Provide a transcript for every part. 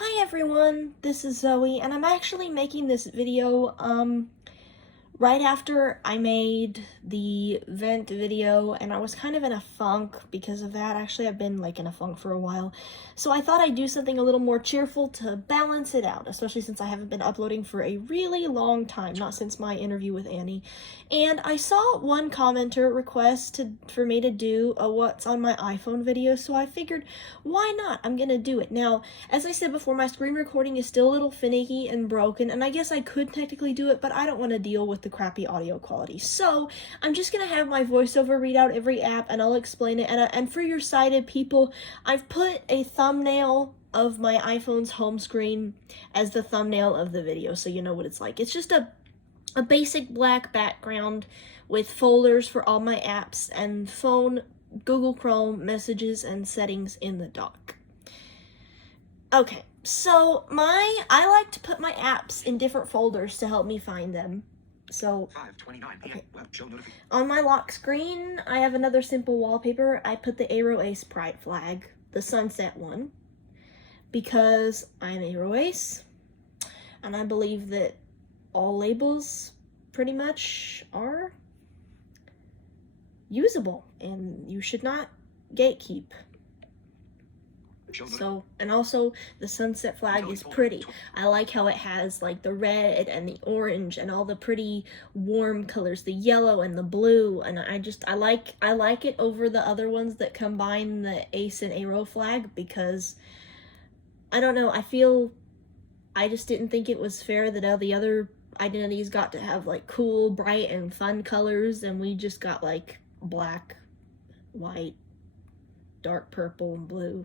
Hi everyone, this is Zoe, and I'm actually making this video, right after I made the vent video, and I was kind of in a funk because of that. Actually, I've been, in a funk for a while. So I thought I'd do something a little more cheerful to balance it out, especially since I haven't been uploading for a really long time, not since my interview with Annie. And I saw one commenter request for me to do a what's on my iPhone video, so I figured, why not? I'm gonna do it. Now, as I said before, my screen recording is still a little finicky and broken, and I guess I could technically do it, but I don't want to deal with the crappy audio quality. So I'm just gonna have my voiceover read out every app, and I'll explain it. And for your sighted people, I've put a thumbnail of my iPhone's home screen as the thumbnail of the video, so you know what it's like. It's just a basic black background with folders for all my apps and phone, Google Chrome, messages, and settings in the dock. Okay, so I like to put my apps in different folders to help me find them. So, okay. On my lock screen, I have another simple wallpaper. I put the Aero Ace Pride flag, the sunset one, because I'm Aero Ace, and I believe that all labels pretty much are usable, and you should not gatekeep. So, and also the sunset flag is pretty. I like how it has like the red and the orange and all the pretty warm colors, the yellow and the blue, and I like it over the other ones that combine the Ace and Aero flag, because I don't know, I just didn't think it was fair that all the other identities got to have like cool, bright, and fun colors, and we just got like black, white, dark purple, and blue,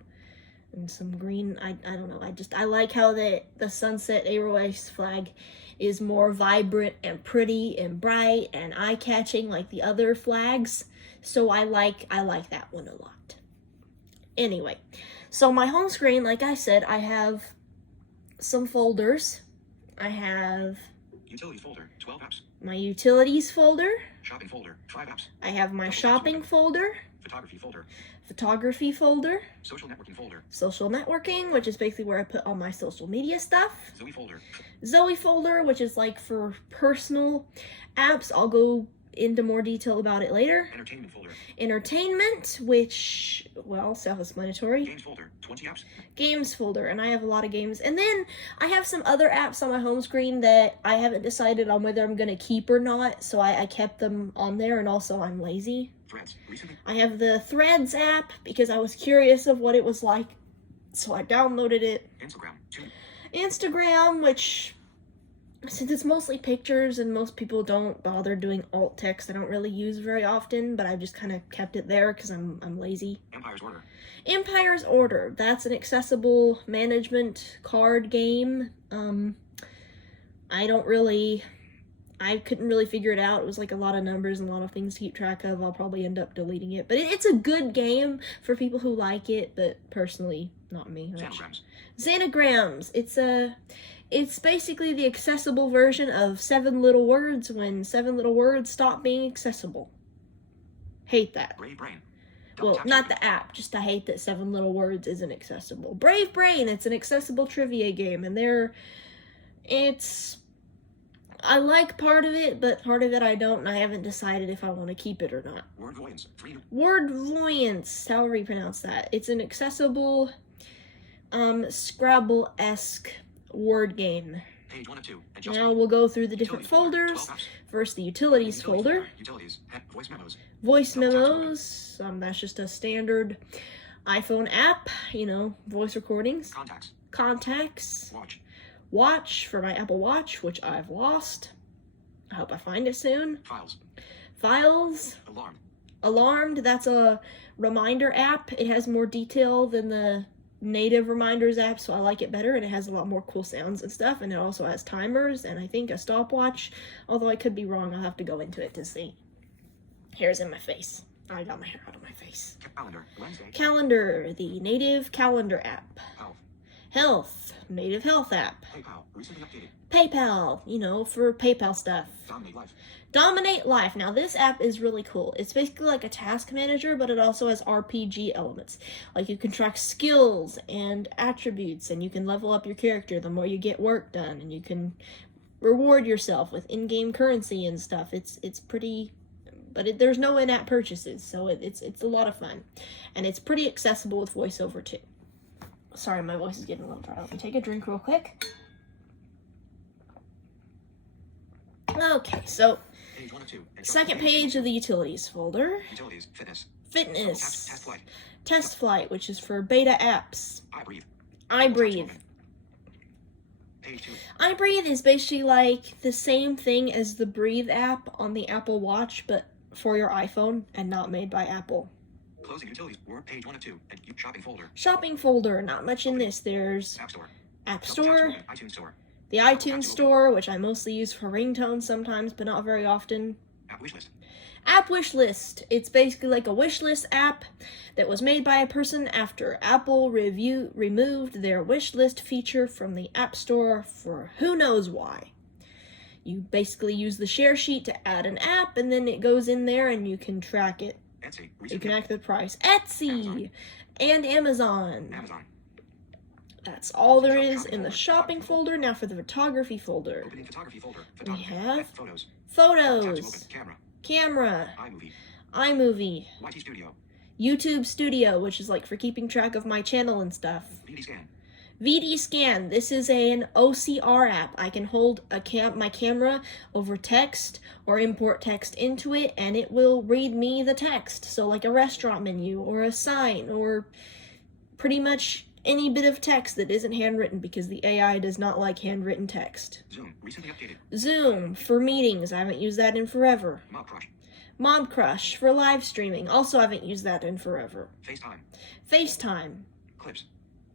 and some green. I don't know. I like how the sunset Aero Ace flag is more vibrant and pretty and bright and eye-catching like the other flags. So I like that one a lot. Anyway, so my home screen, like I said, I have some folders. I have Utilities folder, 12 apps. My utilities folder. Shopping folder, 5 apps. I have my shopping folder. Photography folder. Photography folder. Social networking folder. Social networking, which is basically where I put all my social media stuff. Zoe folder. Zoe folder, which is like for personal apps. I'll go into more detail about it later. Entertainment folder. Entertainment, which, well, self-explanatory. Games folder, 20 apps. Games folder, and I have a lot of games. And then I have some other apps on my home screen that I haven't decided on whether I'm going to keep or not, so I kept them on there, and also I'm lazy. Threads, recently. I have the Threads app because I was curious of what it was like, so I downloaded it. Instagram, 2. Instagram, which, since it's mostly pictures and most people don't bother doing alt text, I don't really use very often, but I've just kind of kept it there because I'm lazy. Empire's Order. Empire's Order. That's an accessible management card game. I couldn't really figure it out. It was like a lot of numbers and a lot of things to keep track of. I'll probably end up deleting it. But it's a good game for people who like it, but personally, not me. Xanagrams. Xanagrams. It's basically the accessible version of 7 Little Words when 7 Little Words stopped being accessible. Hate that. Brave Brain. Well, not the app, just I hate that 7 Little Words isn't accessible. Brave Brain, it's an accessible trivia game, and I like part of it, but part of it I don't, and I haven't decided if I want to keep it or not. Word Voyance, freedom. Word Voyance, however you pronounce that. It's an accessible, Scrabble-esque word game. Page 1 of 2. Now we'll go through the different folders. First, the utilities folder. Utilities. Voice memos. Voice memos. That's just a standard iPhone app. Voice recordings. Contacts. Watch for my Apple Watch, which I've lost. I hope I find it soon. Files. Alarmed. That's a reminder app. It has more detail than the native reminders app, so I like it better, and it has a lot more cool sounds and stuff, and it also has timers and I think a stopwatch, although I could be wrong. I'll have to go into it to see. Hair's in my face. I got my hair out of my face. Calendar, Wednesday. Calendar, the native calendar app. Health. native health app. PayPal. Recently updated. PayPal, you know, for PayPal stuff. Dominate life. Dominate Life. Now, this app is really cool. It's basically like a task manager, but it also has RPG elements. Like, you can track skills and attributes, and you can level up your character the more you get work done, and you can reward yourself with in-game currency and stuff. It's pretty, but there's no in-app purchases, so it's a lot of fun. And it's pretty accessible with voiceover, too. Sorry, my voice is getting a little dry. Let me take a drink real quick. Okay, so Page 1 of 2. second page of the utilities folder. Utilities. Fitness. Fitness. Test flight. Test Flight, which is for beta apps. iBreathe. iBreathe. Page 2. iBreathe is basically like the same thing as the Breathe app on the Apple Watch, but for your iPhone and not made by Apple. Closing utilities. Word. Page 1 of 2. And shopping folder. Shopping folder, not much in this. There's App Store. App Double tap Store, to open. iTunes Store. the iTunes Store, which I mostly use for ringtones sometimes, but not very often. App wish list. App wish list. It's basically like a wish list app that was made by a person after Apple removed their wish list feature from the App Store for who knows why. You basically use the share sheet to add an app, and then it goes in there and you can track it. Etsy. You can act the price. Etsy and Amazon. Amazon. That's all there is in the shopping folder. Now for the photography folder. Opening photography folder. We Photography. have Photos. Tap to photos, open. Camera. camera, iMovie. iMovie, YT Studio. YouTube Studio, which is like for keeping track of my channel and stuff. VD Scan. VD Scan. This is an OCR app. I can hold my camera over text or import text into it, and it will read me the text. So like a restaurant menu or a sign or pretty much any bit of text that isn't handwritten, because the AI does not like handwritten text. Zoom. Recently updated. Zoom for meetings. I haven't used that in forever. Mob Crush. Mob Crush for live streaming. Also haven't used that in forever. FaceTime. FaceTime. Clips.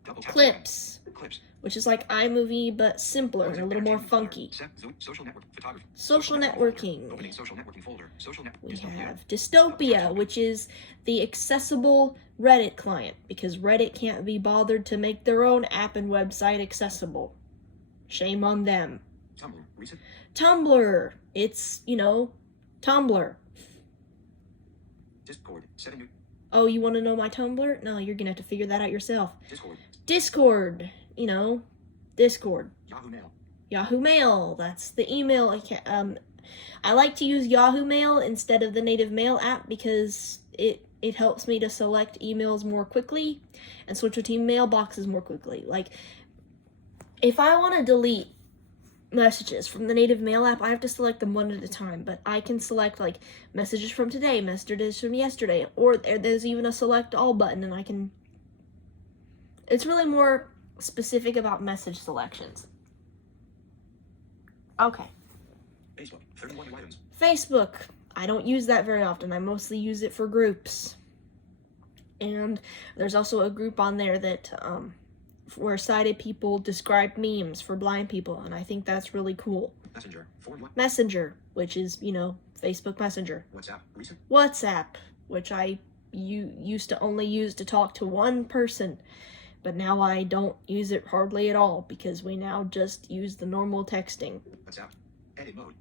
Double tap. Clips, Clips. which is like iMovie but simpler and a little more funky. Social network. Photography. Social folder. networking. Opening social networking folder. Social network. We have Dystopia, which is the accessible Reddit client, because Reddit can't be bothered to make their own app and website accessible. Shame on them. Tumblr. Recent. Tumblr. It's, Tumblr. Discord. Setting new. Oh, you want to know my Tumblr? No, you're gonna have to figure that out yourself. Discord. Discord. Discord. Yahoo Mail. Yahoo Mail. That's the email account. I like to use Yahoo Mail instead of the native Mail app because it helps me to select emails more quickly and switch between mailboxes more quickly. Like, if I want to delete messages from the native Mail app, I have to select them one at a time, but I can select like messages from today, messages from yesterday, or there's even a select all button, and I can. It's really more specific about message selections. Okay. Facebook. 31 new items. Facebook. I don't use that very often. I mostly use it for groups. And there's also a group on there that where sighted people describe memes for blind people, and I think that's really cool. Messenger. Forward one. Messenger, which is, Facebook Messenger. WhatsApp. Recent. WhatsApp, which I used to only use to talk to one person, but now I don't use it hardly at all because we now just use the normal texting. WhatsApp. Edit mode.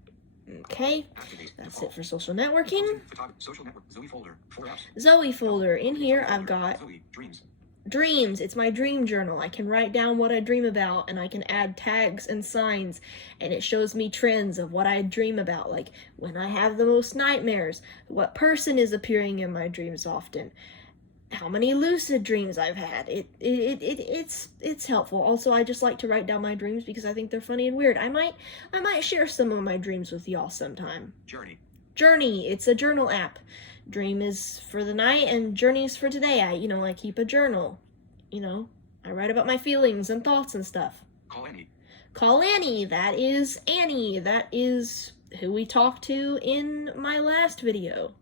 Okay, Activate. that's Default. it for social networking. Social network. Zoe folder. 4 apps. Zoe folder. In here, I've got Zoe. Dreams. dreams. It's my dream journal. I can write down what I dream about, and I can add tags and signs, and it shows me trends of what I dream about, like when I have the most nightmares, what person is appearing in my dreams often, how many lucid dreams I've had. It's helpful. Also, I just like to write down my dreams because I think they're funny and weird. I might share some of my dreams with y'all sometime. Journey. It's a journal app. Dream is for the night and Journey is for today. I keep a journal. I write about my feelings and thoughts and stuff. Call Annie. That is Annie. That is who we talked to in my last video.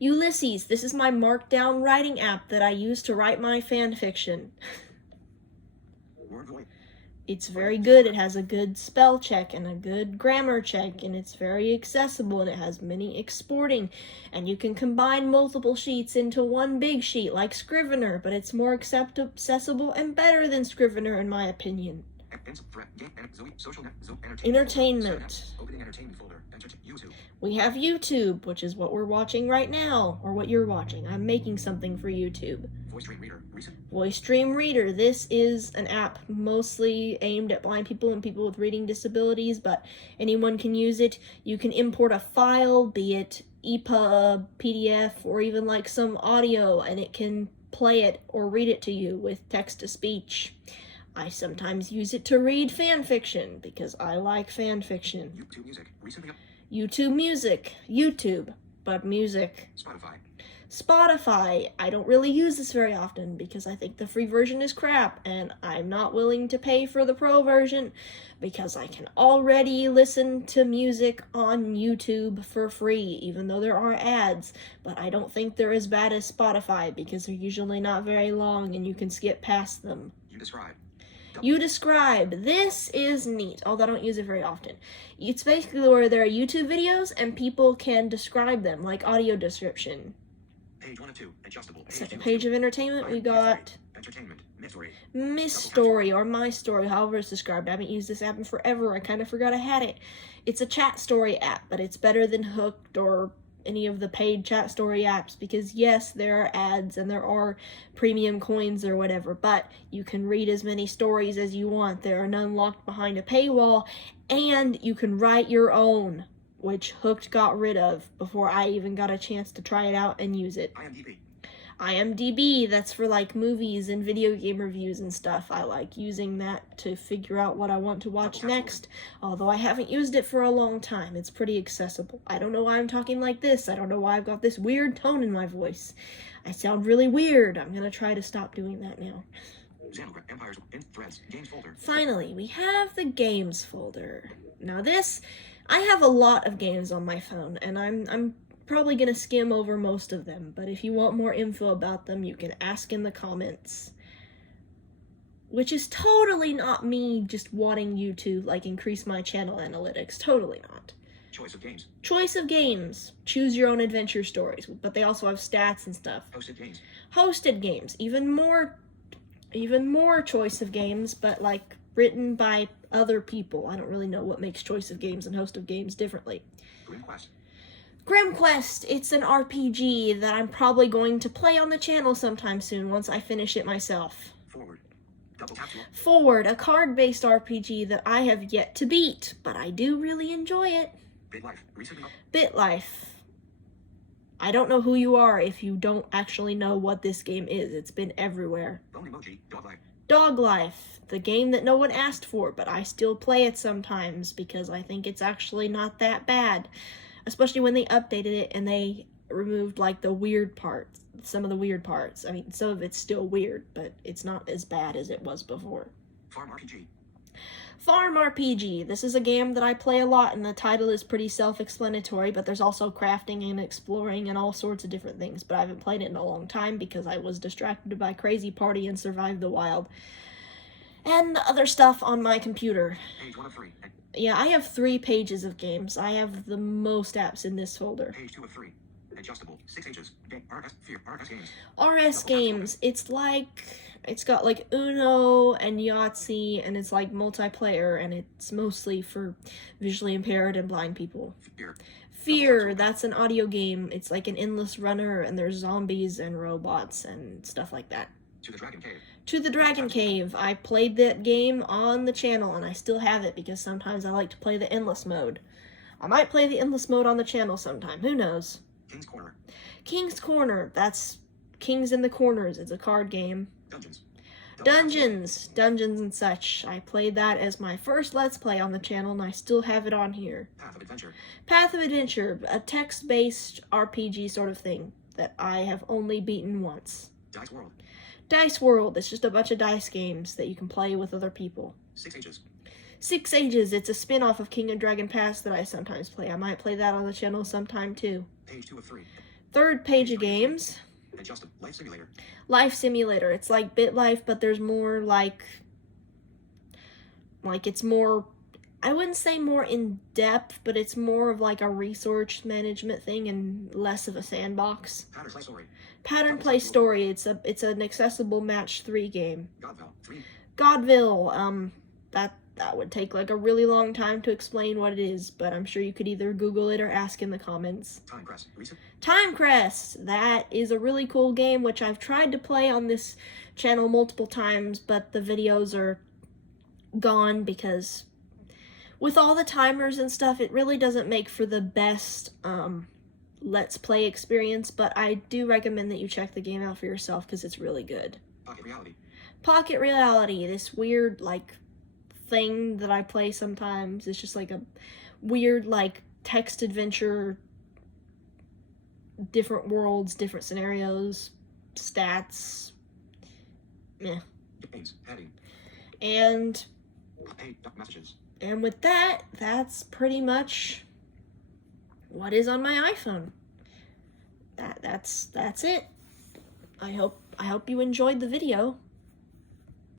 Ulysses. This is my markdown writing app that I use to write my fan fiction. It's very good. It has a good spell check and a good grammar check, and it's very accessible, and it has many exporting, and you can combine multiple sheets into one big sheet like Scrivener, but it's more accessible and better than Scrivener in my opinion. Entertainment. Opening entertainment folder. YouTube. We have YouTube, which is what we're watching right now, or what you're watching. I'm making something for YouTube. Voice Dream Reader. Recent. Voice Dream Reader. This is an app mostly aimed at blind people and people with reading disabilities, but anyone can use it. You can import a file, be it EPUB, PDF, or even like some audio, and it can play it or read it to you with text-to-speech. I sometimes use it to read fan fiction because I like fan fiction. YouTube Music. Recently. YouTube Music. YouTube, but music. Spotify. Spotify. I don't really use this very often because I think the free version is crap, and I'm not willing to pay for the pro version because I can already listen to music on YouTube for free, even though there are ads, but I don't think they're as bad as Spotify because they're usually not very long and you can skip past them. You describe. You describe. This is neat, although I don't use it very often. It's basically where there are YouTube videos and people can describe them, like audio description. Page 1 of 2. Adjustable. Second page of entertainment, we got Entertainment. Mystery. Miss Story or My Story, however it's described. I haven't used this app in forever. I kind of forgot I had it. It's a chat story app, but it's better than Hooked or any of the paid chat story apps because yes, there are ads and there are premium coins or whatever, but you can read as many stories as you want. There are none locked behind a paywall, and you can write your own, which Hooked got rid of before I even got a chance to try it out and use it. IMDb. IMDb, that's for like movies and video game reviews and stuff. I like using that to figure out what I want to watch next, although I haven't used it for a long time. It's pretty accessible. I don't know why I'm talking like this. I don't know why I've got this weird tone in my voice. I sound really weird. I'm gonna try to stop doing that now. Empires in Threads. Games folder. Finally, we have the games folder. Now this, I have a lot of games on my phone, and I'm probably gonna skim over most of them, but if you want more info about them, you can ask in the comments. Which is totally not me just wanting you to, like, increase my channel analytics. Totally not. Choice of games. Choice of games. Choose your own adventure stories, but they also have stats and stuff. Hosted games. Hosted games. Even more choice of games, but, like, written by other people. I don't really know what makes choice of games and host of games differently. Grim Quest. Grim Quest, it's an RPG that I'm probably going to play on the channel sometime soon once I finish it myself. Forward. Double tap to Forward, a card-based RPG that I have yet to beat, but I do really enjoy it. BitLife. Recently. BitLife. I don't know who you are if you don't actually know what this game is. It's been everywhere. Bone Emoji. Dog Life. Dog Life, the game that no one asked for, but I still play it sometimes because I think it's actually not that bad. Especially when they updated it and they removed, like, the weird parts. Some of the weird parts. I mean, some of it's still weird, but it's not as bad as it was before. Farm RPG. Farm RPG. This is a game that I play a lot, and the title is pretty self-explanatory, but there's also crafting and exploring and all sorts of different things, but I haven't played it in a long time because I was distracted by Crazy Party and Survive the Wild. And other stuff on my computer. Page 1 of 3. Yeah, I have 3 pages of games. I have the most apps in this folder. Page 2 of 3. Adjustable. 6 pages. RS games. RS games. It's like, it's got like Uno and Yahtzee, and it's like multiplayer, and it's mostly for visually impaired and blind people. Fear, that's an audio game. It's like an endless runner, and there's zombies and robots and stuff like that. To the Dragon Cave. To the Dragon Cave. I played that game on the channel, and I still have it because sometimes I like to play the endless mode. I might play the endless mode on the channel sometime. Who knows? King's Corner. King's Corner. That's Kings in the Corners. It's a card game. Dungeons. Dungeons and such. I played that as my first Let's Play on the channel, and I still have it on here. Path of Adventure. Path of Adventure, a text-based RPG sort of thing that I have only beaten once. Dice World. Dice World. It's just a bunch of dice games that you can play with other people. 6 Ages. 6 Ages. It's a spin-off of King and Dragon Pass that I sometimes play. I might play that on the channel sometime too. Page 2 of 3. Third page of games. Adjustable. Life Simulator. Life Simulator. It's like BitLife, but there's more like Like, it's more, I wouldn't say more in depth, but it's more of like a resource management thing and less of a sandbox. Pattern play story. Pattern play story. It's an accessible match 3 game. Godville. 3. Godville, that would take like a really long time to explain what it is, but I'm sure you could either Google it or ask in the comments. Time Crest. Recent. Time Crest. That is a really cool game, which I've tried to play on this channel multiple times, but the videos are gone because with all the timers and stuff, it really doesn't make for the best Let's Play experience, but I do recommend that you check the game out for yourself because it's really good. Pocket Reality. Pocket Reality, this weird, like, thing that I play sometimes. It's just like a weird, like, text adventure, different worlds, different scenarios, stats, meh. Games. Heading. And Hey, messages. And with that, that's pretty much what is on my iPhone. That's it. I hope you enjoyed the video.